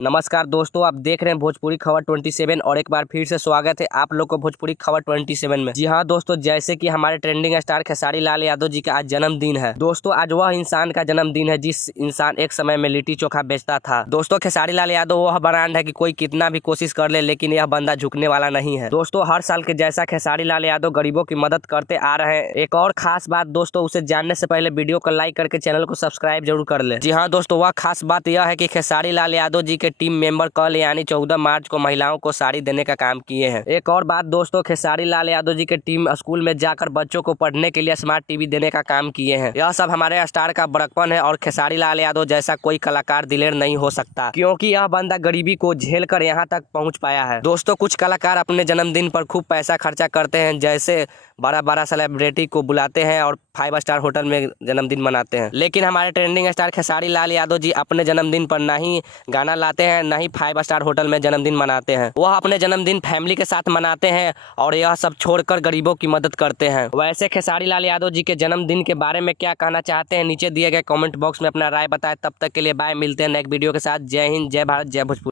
नमस्कार दोस्तों, आप देख रहे हैं भोजपुरी खबर 27 और एक बार फिर से स्वागत है आप लोग को भोजपुरी खबर 27 में। जी हाँ दोस्तों, जैसे कि हमारे ट्रेंडिंग स्टार खेसारी लाल यादव जी का आज जन्मदिन है। दोस्तों आज वह इंसान का जन्मदिन है जिस इंसान एक समय में लिट्टी चोखा बेचता था। दोस्तों खेसारी लाल यादव वह ब्रांड है कि कोई कितना भी कोशिश कर ले लेकिन यह बंदा झुकने वाला नहीं है। दोस्तों हर साल के जैसा खेसारी लाल यादव गरीबों की मदद करते आ रहे हैं। एक और खास बात दोस्तों, उसे जानने से पहले वीडियो को लाइक करके चैनल को सब्सक्राइब जरूर कर ले। जी हाँ दोस्तों, वह खास बात यह है कि खेसारी लाल यादव जी के टीम मेंबर कल यानी 14 मार्च को महिलाओं को साड़ी देने का काम किए हैं। एक और बात दोस्तों, खेसारी लाल यादव जी के टीम स्कूल में जाकर बच्चों को पढ़ने के लिए स्मार्ट टीवी देने का काम किए हैं। यह सब हमारे स्टार का बड़कपन है और खेसारी लाल यादव जैसा कोई कलाकार दिलेर नहीं हो सकता, क्योंकि यह बंदा गरीबी को झेल कर यहाँ तक पहुँच पाया है। दोस्तों कुछ कलाकार अपने जन्मदिन पर खूब पैसा खर्चा करते हैं, जैसे बड़ा बड़ा सेलिब्रिटी को बुलाते हैं और 5 स्टार होटल में जन्मदिन मनाते हैं, लेकिन हमारे ट्रेंडिंग स्टार खेसारी लाल यादव जी अपने जन्मदिन पर ना ही गाना लाते हैं ना ही 5 स्टार होटल में जन्मदिन मनाते हैं। वह अपने जन्मदिन फैमिली के साथ मनाते हैं और यह सब छोड़कर गरीबों की मदद करते हैं। वैसे खेसारी लाल यादव जी के जन्मदिन के बारे में क्या कहना चाहते हैं नीचे दिए गए कमेंट बॉक्स में अपना राय बताएं। तब तक के लिए बाय, मिलते हैं नेक्स्ट वीडियो के साथ। जय हिंद, जय भारत, जय भोजपुरी।